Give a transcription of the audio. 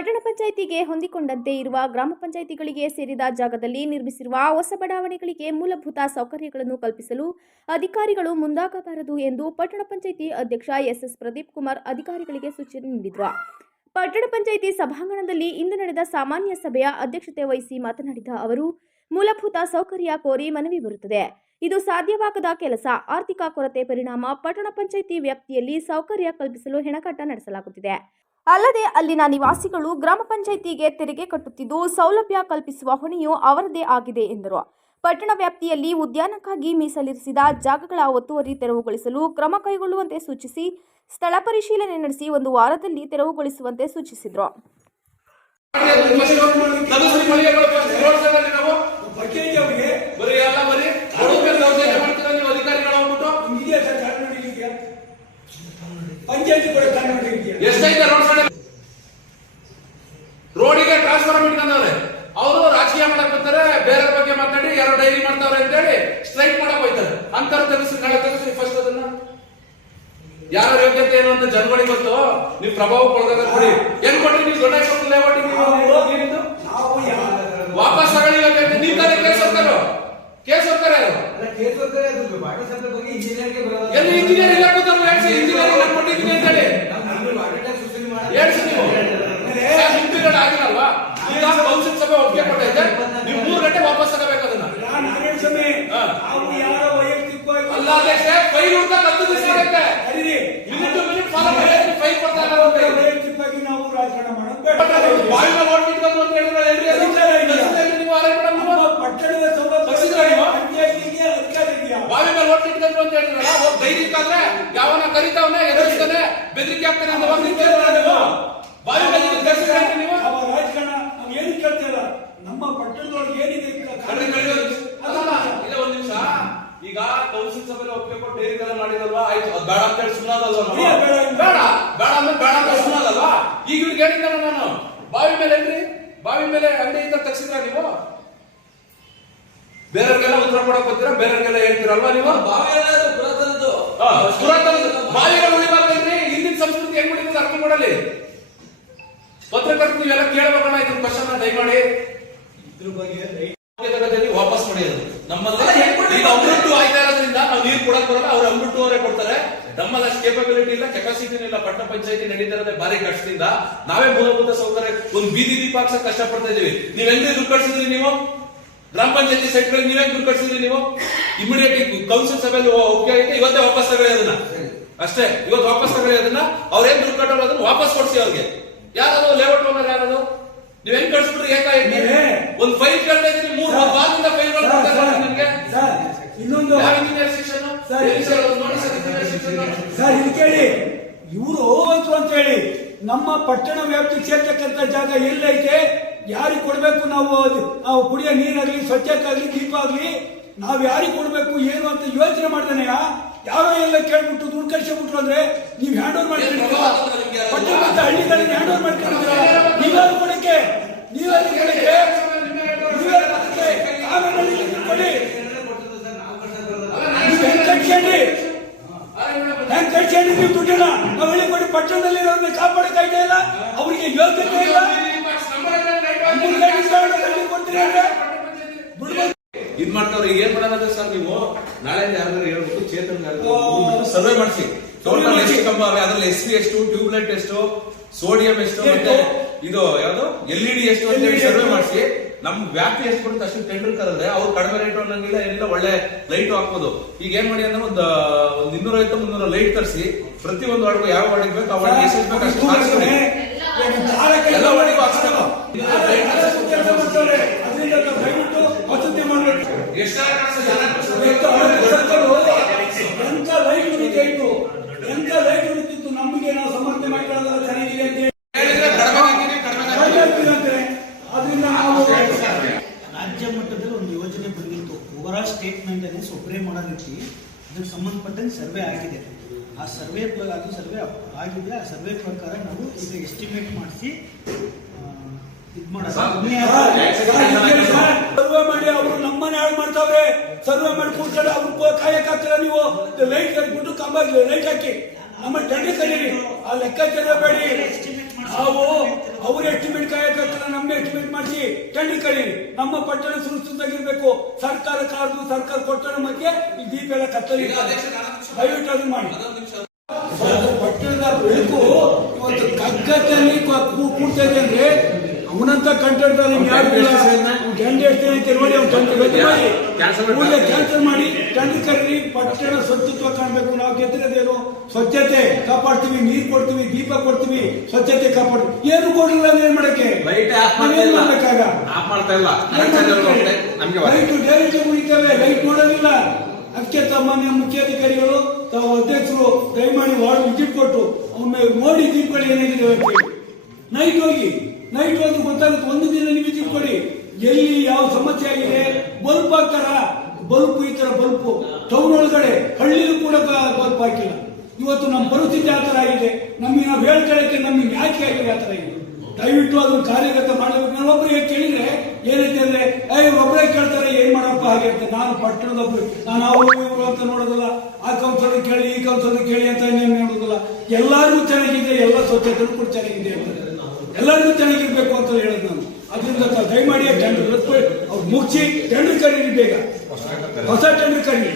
ಪಟ್ಟಣ ಪಂಚಾಯಿತಿಗೆ ಹೊಂದಿಕೊಂಡಂತೆ ಇರುವ ಗ್ರಾಮ ಪಂಚಾಯಿತಿಗಳಿಗೆ ಸೇರಿದ ಜಾಗದಲ್ಲಿ ನಿರ್ಮಿಸಿರುವ ಹೊಸ ಬಡಾವಣೆಗಳಿಗೆ ಮೂಲಭೂತ ಸೌಕರ್ಯಗಳನ್ನು ಕಲ್ಪಿಸಲು ಅಧಿಕಾರಿಗಳು ಮುಂದಾಗಬಾರದು ಎಂದು ಪಟ್ಟಣ ಪಂಚಾಯಿತಿ ಅಧ್ಯಕ್ಷ ಎಸ್ ಪ್ರದೀಪ್ ಕುಮಾರ್ ಅಧಿಕಾರಿಗಳಿಗೆ ಸೂಚನೆ ನೀಡಿದರು. ಪಟ್ಟಣ ಪಂಚಾಯಿತಿ ಸಭಾಂಗಣದಲ್ಲಿ ಇಂದು ನಡೆದ ಸಾಮಾನ್ಯ ಸಭೆಯ ಅಧ್ಯಕ್ಷತೆ ವಹಿಸಿ ಮಾತನಾಡಿದ ಅವರು, ಮೂಲಭೂತ ಸೌಕರ್ಯ ಕೋರಿ ಮನವಿ ಬರುತ್ತದೆ. ಇದು ಸಾಧ್ಯವಾಗದ ಕೆಲಸ. ಆರ್ಥಿಕ ಕೊರತೆ ಪರಿಣಾಮ ಪಟ್ಟಣ ಪಂಚಾಯಿತಿ ವ್ಯಾಪ್ತಿಯಲ್ಲಿ ಸೌಕರ್ಯ ಕಲ್ಪಿಸಲು ಹೆಣಗಾಟ ನಡೆಸಲಾಗುತ್ತಿದೆ. ಅಲ್ಲದೆ ಅಲ್ಲಿನ ನಿವಾಸಿಗಳು ಗ್ರಾಮ ಪಂಚಾಯಿತಿಗೆ ತೆರಿಗೆ ಕಟ್ಟುತ್ತಿದ್ದು ಸೌಲಭ್ಯ ಕಲ್ಪಿಸುವ ಹೊಣೆಯೂ ಅವರದೇ ಆಗಿದೆ ಎಂದರು. ಪಟ್ಟಣ ವ್ಯಾಪ್ತಿಯಲ್ಲಿ ಉದ್ಯಾನಕ್ಕಾಗಿ ಮೀಸಲಿರಿಸಿದ ಜಾಗಗಳ ಒತ್ತುವರಿ ತೆರವುಗೊಳಿಸಲು ಕ್ರಮ ಕೈಗೊಳ್ಳುವಂತೆ ಸೂಚಿಸಿ ಸ್ಥಳ ಪರಿಶೀಲನೆ ನಡೆಸಿ 1 ವಾರದಲ್ಲಿ ತೆರವುಗೊಳಿಸುವಂತೆ ಸೂಚಿಸಿದರು. ರೋಡಿಗೆ ಟ್ರಾನ್ಸ್ಫರ್ ಮಾಡ್ಕೊಂಡವ್ರೆ. ಅವರು ರಾಜಕೀಯ ಮಾಡಕ್ ಬರ್ತಾರೆ, ಬೇರೆ ಬಗ್ಗೆ ಮಾತಾಡಿ ಯಾರೋ ಡೈರಿ ಮಾಡ್ತಾವ್ರೆ ಅಂತ ಹೇಳಿ ಸ್ಟ್ರೈಕ್ ಮಾಡಕ್ ಹೋಯ್ತಾರೆ. ಅಂತರ ತೆಗೆಸಿ ಫಸ್ಟ್ ಅದನ್ನ ಯಾರ ಯೋಗ್ಯತೆ ಏನು ಅಂತ ಜನಗಳಿಗೆ ಗೊತ್ತು. ನೀವು ಪ್ರಭಾವ ಕೊಡೋದಾಗ ಕೊಡಿ. ಏನ್ ಕೊಟ್ರಿ ನೀವು? ದೊಡ್ಡ ವಾಪಸ್ ತಗೊಳ್ಳಿ. ನೀವು ತಾನೇ ಕೇಸ್ ಹೋಗ್ತಾರೆ ಎಲ್ಲಿ ಇಂಜಿನಿಯರ್ ಇಲ್ಲ ಕೂತಾರೆ. ಇಂಜಿನಿಯರ್ ಕೊಟ್ಟಿದ್ದೀನಿ ಅಂತ ಹೇಳಿ ಹೇಳ್ಸಿ ನೀವು ಹಿಂದಿನ ಆಗಿರಲ್ವಾ? ಈಗ ಕೌನ್ಸಿಲ್ ಸಭೆ ಒಪ್ಪಿಗೆ ಕೊಟ್ಟೈತೆ. ನೀವು 3 ಗಂಟೆ ವಾಪಸ್ ತಗೋಬೇಕು ಅದನ್ನ. ಅಲ್ಲದೆ ಫೈಲ್ ಹುಡ್ಕ 10 ದಿವಸ ಆಗುತ್ತೆ. ಮಿನಿಟ್ ಟು ಮಿನಿಟ್ ಫಾಲೋ ಮಾಡಿ ಫೈಲ್ ಕೊಡ್ತಾ ಇಲ್ಲ. ನಾವು ರಾಜಕಾರಣ ಮಾಡೋದು ಬಾಯಿನ ಓಟ್ ಇಟ್ಕೊಂಡು ಅಂತ ಹೇಳಿದ್ರೆ ನೀವು ಪಟ್ಟಣದ ಬಾವಿ ಮೇಲೆ ಓಟ್ ಇಟ್ಕೊಂಡು ಅಂತ ಹೇಳಿದ್ರಲ್ಲ, ಹೋಗಿ ಧೈರ್ಯಕ್ಕಾದ್ರೆ ಯಾವನ ಕರಿತಾವನೆ ಎದುರಿಸ್ತಾನೆ ಬೆದರಿಕೆ ಆಗ್ತಾನೆ ಅಂತ ಹೋಗಿ ಬಾವಿ ಮೇಲೆ ನೀವು ರಾಜಕಾರಣ ನಾವು ಏನು ಕೇಳ್ತೇವ. ನಮ್ಮ ಪಟ್ಟಣದೊಳಗೆ ಏನಿದೆ ಇದೆ. 1 ನಿಮಿಷ. ಈಗ ಕೌನ್ಸಿಲ್ ಸಭೆಯಲ್ಲಿ ಒಪ್ಪಿಗೆ ಕೊಟ್ಟು ಡೈರಿ ಮಾಡಿದಲ್ವಾ, ಆಯ್ತು. ಅದು ಬೇಡ ಅಂತ ಹೇಳಿ ಸುಮ್ಮನಾದಲ್ವಾ? ಬೇಡ ಅಂದ್ರೆ ಬೇಡ ಅಂತ ಸುಮ್ಮನಾದಲ್ವಾ? ಈಗ ಇವ್ರಿಗೆ ಹೇಳಿದ್ದಾನ ನಾನು ಬಾವಿ ಮೇಲೆ ಏನ್ರಿ, ಬಾವಿ ಮೇಲೆ ಅಂಗಡಿ ಇಂದ ತಗ್ಸಿದ್ರ ನೀವು? ಬೇರೆಯವ್ರಿಗೆಲ್ಲ ಉತ್ತರ ಕೊಡಕ್ ಬರ್ತೀರಾ, ಬೇರೆಯವ್ರಿಗೆಲ್ಲ ಹೇಳ್ತೀರಲ್ವಾ ನೀವು? ಪುರಾತನದ್ದು ಬಾವಿಗಳು ಉಳಿಬಾರ್ದ್ರಿ. ಹಿಂದಿನ ಸಂಸ್ಕೃತಿ ಹೆಂಗ್ ಉಳಿತದೆ ಅರ್ಥ ಮಾಡಲಿ. ಪತ್ರಕರ್ತರು ನೀವೆಲ್ಲ ಕೇಳಬೇಕಣ್ಣ ಇದ್ರ ಕ್ವಶನ್ ದಯಮಾಡಿ. ಇದ್ರ ಬಗ್ಗೆ ವಾಪಸ್ ಮಾಡಿರೋದು ನಮ್ಮಲ್ಲಿ ಈಗ ಅಮೃತ ಆಯ್ತಾ ಇರೋದ್ರಿಂದ ನಾವು ನೀರು ಕೊಡಕ್ ಬರಲ್ಲ. ಅವ್ರು ಅಮೃತ ಅವರೇ ಕೊಡ್ತಾರೆ. ನಮ್ಮಲ್ಲಿ ಅಷ್ಟು ಕೇಪಬಿಲಿಟಿ ಇಲ್ಲ, ಕೆಪಾಸಿಟಿ ಇಲ್ಲ. ಪಟ್ಟಣ ಪಂಚಾಯತಿ ನಡೀತಿರೋದೇ ಭಾರಿ ಕಷ್ಟದಿಂದ. ನಾವೇ ಮೂಲಭೂತ ಸೌಕರ್ಯ ಒಂದು ಬೀದಿ ದೀಪ ಹಾಕ್ಸಕ್ ಕಷ್ಟ ಪಡ್ತಾ ಇದೀವಿ. ನೀವ್ ಹೆಂಗ್ ದುಡ್ಡು ಕಟ್ಸಿದ್ರಿ ನೀವು? ಗ್ರಾಮ ಪಂಚಾಯತಿ ಸೈಟ್ಗಳಿಗೆ ನೀವೇ ದುಡ್ಡು ಕಟ್ಸಿದ್ರಿ ನೀವು? ಇಮಿಡಿಯೇಟ್ ಕೌನ್ಸಿಲ್ ಸಭೆಯಲ್ಲಿ ಒಪ್ಪಿಗೆ ಆಗಿದೆ. ಇವತ್ತೇ ವಾಪಸ್ ತಗೊಳ್ಳಿ ಅದನ್ನ. ಅಷ್ಟೇ, ಇವತ್ತು ವಾಪಸ್ ತಗೊಳ್ಳಿ ಅದನ್ನ. ಅವ್ರೇನ್ ದುಡ್ಡು ಕಟ್ಟೋರು ಅದನ್ನ ವಾಪಸ್ ಕೊಡ್ಸಿ ಅವ್ರಿಗೆ. ಯಾರದು ಲೇಔಟ್ ಓನರ್ ಯಾರದು? ನೀವ್ ಹೆಂಗ್ ಕಳ್ಸ್ಬಿಟ್ರಿ? ಏಕಾಏಕಿ ಒಂದು ಫೈಲ್ ಕೇಳ್ತಾ ಇದ್ರಿ. 3 ವಾರದಿಂದ ಫೈಲ್ಗಳು ಕೊಡ್ತಾರೆ ನಿಮ್ಗೆ. ಇನ್ನೊಂದು ಸರ್ ಇದು ಕೇಳಿ, ಇವರು ಅಂತ ಹೇಳಿ ನಮ್ಮ ಪಟ್ಟಣ ವ್ಯಾಪ್ತಿಗೆ ಸೇರ್ತಕ್ಕಂಥ ಜಾಗ ಎಲ್ಲೈತೆ, ಯಾರಿಗೆ ಕೊಡ್ಬೇಕು, ನಾವು ಕುಡಿಯೋ ನೀರಾಗ್ಲಿ, ಸ್ವಚ್ಛಕ್ಕಾಗ್ಲಿ, ದೀಪ ಆಗ್ಲಿ, ನಾವ್ ಯಾರಿಗೆ ಕೊಡ್ಬೇಕು ಏನು ಅಂತ ಯೋಚನೆ ಮಾಡ್ದೇನೆ ಯಾರೋ ಎಲ್ಲ ಕೇಳ್ಬಿಟ್ಟು ದುಡ್ಡು ಕಳ್ಸಿಬಿಟ್ರು ಅಂದ್ರೆ ನೀವ್ ಹ್ಯಾಂಡ್ ಓವರ್ ಮಾಡ್ಕೊಂಡಿದ್ದೀರಾ? ಪಟ್ಟಣದ ಹಳ್ಳಿಗಳಲ್ಲಿ ಹ್ಯಾಂಡ್ ಓವರ್ ಮಾಡ್ಕೊಂಡಿದ್ದೀರಾ? ನೀವ್ಯಾರು ಕೊಡಕ್ಕೆ ನೀವು ದುಡ್ಡನ್ನ ನಾವೆಲ್ಲಿ ಕೊಡಿ. ಪಟ್ಟಣದಲ್ಲಿ ಕಾಪಾಡಕ್ಕಾಯ್ತಾ ಇಲ್ಲ, ಅವರಿಗೆ ಯೋಗ್ಯತೆ ಇಲ್ಲ. ಇದ್ ಮಾಡ್ತಾವ್ರೆ. ಏನ್ ಮಾಡೋಣ ಸರ್? ನೀವು ನಾಳೆ ಯಾರಾದ್ರೂ ಹೇಳ್ಬೇಕು, ಚೇತನ್ ಸರ್ವೆ ಮಾಡಿಸಿ. ಟೋಟಲ್ ಎಷ್ಟು ಕಂಬ ಅವೆ, ಅದ್ರಲ್ಲಿ ಎಸ್ಪಿ ಎಷ್ಟು, ಟ್ಯೂಬ್ಲೈಟ್ ಎಷ್ಟು, ಸೋಡಿಯಂ ಎಷ್ಟು, ಮತ್ತೆ ಇದು ಯಾವ್ದು LED ಎಷ್ಟು ಅಂತ ಹೇಳಿ ಸರ್ವೆ ಮಾಡಿಸಿ. ನಮ್ ವ್ಯಾಪ್ತಿ ಎಷ್ಟು ಕೊಡುತ್ತೆ ಅಷ್ಟು ಟೆಂಡರ್ ಕರೆದ್ರೆ ಅವ್ರು ಕಡಿಮೆ ರೇಟ್ ಅನ್ನಂಗಿಲ್ಲ, ಏನಿಲ್ಲ, ಒಳ್ಳೆ ಲೈಟ್ ಹಾಕ್ಬೋದು. ಈಗ ಏನ್ ಮಾಡಿ ಅಂದ್ರೆ ಒಂದು 250-300 ಲೈಟ್ ತರಿಸಿ ಪ್ರತಿಯೊಂದು ವಾರ್ಡ್ಗೂ ಯಾವ ವಾರ್ಡಿಗೆ ಬೇಕು ಆ ವಾರ್ಡಿಗೆ ಎಷ್ಟು ಬೇಕು ಅಷ್ಟು ಹಾಕ್ಸ್ಕೊಳ್ಳಿ. ಎಲ್ಲ ವಾರ್ಡಿಗೂ ಹಾಕ್ಸ್ಬೇಕು. ಎಂತ ಲೈಟ್ ಉಳಿತಿತ್ತು, ನಮಗೆ ನಾವು ಸಮರ್ಥನೆ ಮಾಡ್ಕೊಳ್ಳೋದಲ್ಲ ಚೆನ್ನಾಗಿದೆ ಅಂತ ಆದ್ರಿಂದ ನಾವು ರಾಜ್ಯ ಮಟ್ಟದಲ್ಲಿ ಒಂದು ಯೋಜನೆ ಬಂದಿತ್ತು. ಓವರಾಲ್ ಸ್ಟೇಟ್ ಮೇಂಟೆನೆನ್ಸ್ ಒಬ್ಬರೇ ಮಾಡೋ ರೀತಿ ಅದಕ್ಕೆ ಸಂಬಂಧಪಟ್ಟಂಗೆ ಸರ್ವೆ ಆಗಿದೆ. ಆ ಸರ್ವೆ ಆಗಿದೆ. ಆ ಸರ್ವೆ ಪ್ರಕಾರ ನಾವು ಈಗ ಎಸ್ಟಿಮೇಟ್ ಮಾಡಿಸಿ ಸರ್ವೆ ಮಾಡಿ ಅವರು ನಮ್ಮನೆ ಹಾಳು ಮಾಡ್ತಾವ್ರೆ. ಸರ್ವೆ ಮಾಡಿ ಕೂತ್ಕೊಂಡು ಅವ್ರು ಕಾಯಕ್ಕಾಗ್ತಾರ. ನೀವು ಲೈಟ್ ಹಾಕ್ಬಿಟ್ಟು ಕಂಬ ಲೈಟ್ ಹಾಕಿ ನಮ್ಮ ಟೆಂಡರ್ ಕರೀರಿ. ಆ ಲೆಕ್ಕಾಚಾರ ಬೇಡಿ. ನಾವು ಅವ್ರ ಎಸ್ಟಿಮೇಟ್ ಟೆಂಡರ್ ಕರೀರಿ. ನಮ್ಮ ಪಟ್ಟಣ ಸುರಕ್ಷಿತವಾಗಿರ್ಬೇಕು. ಸರ್ಕಾರ ಕಾರ್ದು ಸರ್ಕಾರ ಕೊಟ್ಟಣ ಮಧ್ಯೆ ಈ ದೀಪ ಎಲ್ಲ ಕತ್ತರಿ. ದಯವಿಟ್ಟು ಅದನ್ನ ಮಾಡಿ. ಪಟ್ಟಣದ ಬೆಳಕು ಇವತ್ತು ಕಗ್ಗತ್ತಲ್ಲಿ ಕೂಡ್ತಾ ಇದೆ ಅಂದ್ರೆ ಅವನಂತ ಕಂಟೆಂಟ್ ಗಂಟೆ ಎಷ್ಟೇ ನೋಡಿ ಅವ್ನು ಕ್ಯಾನ್ಸಲ್ ಮಾಡಿ ಟೆಂಡರ್ ಕರೀರಿ. ಪಟ್ಟಣ ಸ್ವಚ್ಛತ್ವ ಕಾಣಬೇಕು. ನಾವು ಗೆದ್ದಿರೋದೇನು ಸ್ವಚ್ಛತೆ ಕಾಪಾಡ್ತೀವಿ, ನೀರು ಕೊಡ್ತೀವಿ, ದೀಪ ಕೊಡ್ತೀವಿ, ಸ್ವಚ್ಛತೆ ಕಾಪಾಡ್ತೀವಿ. ಏನು ಕೊಡಲಿಲ್ಲ ಅಂದ್ರೆ ಏನ್ ಮಾಡಕ್ಕೆ ನಾವೇನ್ ಮಾಡ್ಬೇಕಾಗ? ಲೈಟ್ ಡೈರೆಕ್ಟ್ ಮುಗಿತವೆ, ಲೈಟ್ ನೋಡೋದಿಲ್ಲ. ಅದಕ್ಕೆ ತಮ್ಮ ಮುಖ್ಯಾಧಿಕಾರಿಗಳು ತಾವು ಅಧ್ಯಕ್ಷರು ದಯಮಾಡಿ ವಾರ್ಡ್ ವಿಸಿಟ್ ಕೊಟ್ಟು ಅವನ್ನ ನೋಡಿ ದೀಪಗಳು ಏನಾಗಿದೆ ಅಂತ ಹೇಳಿ ನೈಟ್ ಹೋಗಿ ಗೊತ್ತಾಗುತ್ತೆ. ಒಂದು ದಿನ ನೀವು ವಿಸಿಟ್ ಕೊಡಿ. ಎಲ್ಲಿ ಯಾವ ಸಮಸ್ಯೆ ಆಗಿದೆ, ಬಲ್ಪ್ ಹಾಕ್ತಾರ, ಬಲ್ಪ್ ಈ ತರ ಬಲ್ಪ್ ಟೌನ್ ಒಳಗಡೆ ಹಳ್ಳಿಗೂ ಕೂಡ ಬಲ್ಪ್ ಹಾಕಿಲ್ಲ. ಇವತ್ತು ನಮ್ಮ ಪರಿಸ್ಥಿತಿ ಆ ತರ ಆಗಿದೆ. ನಮಗೆ ನಾವು ಹೇಳ್ಕೊಳ್ಳಕ್ಕೆ ನಮಗೆ ಯಾಕೆ ಆಗಿದೆ ಆ ತರ ಆಗಿದೆ. ದಯವಿಟ್ಟು ಅದನ್ನು ಕಾರ್ಯಗತ ಮಾಡಬೇಕು. ನಾನೊಬ್ಬರಿಗೆ ಕೇಳಿದ್ರೆ ಏನೈತೆ ಅಂದ್ರೆ ಒಬ್ಬರೇ ಕೇಳ್ತಾರೆ ಏನ್ ಮಾಡಪ್ಪ ಹಾಗೆ ಅಂತ. ನಾನು ಪಟ್ಟಣದೊಬ್ಬರು, ನಾನು ಅವರು ಇವರು ಅಂತ ನೋಡೋದಿಲ್ಲ. ಆ ಕೌನ್ಸಲರ್ ಕೇಳಿ ಈ ಕೌನ್ಸಲರ್ ಕೇಳಿ ಅಂತ ನೋಡೋದಿಲ್ಲ. ಎಲ್ಲರಿಗೂ ಚೆನ್ನಾಗಿದೆ, ಎಲ್ಲ ಸ್ವಚ್ಛತೆ ಕೂಡ ಚೆನ್ನಾಗಿದೆ ಅಂತ, ಎಲ್ಲರಿಗೂ ಚೆನ್ನಾಗಿರ್ಬೇಕು ಅಂತ ಹೇಳೋದು ನಾನು. ಅದರಿಂದ ದಯಮಾಡಿ ಟೆಂಡರ್ ಅವ್ರು ಮುಗಿಸಿ ಟೆಂಡರ್ ಕರೀರಿ, ಬೇಗ ಹೊಸ ಟೆಂಡರ್ ಕರೀರಿ.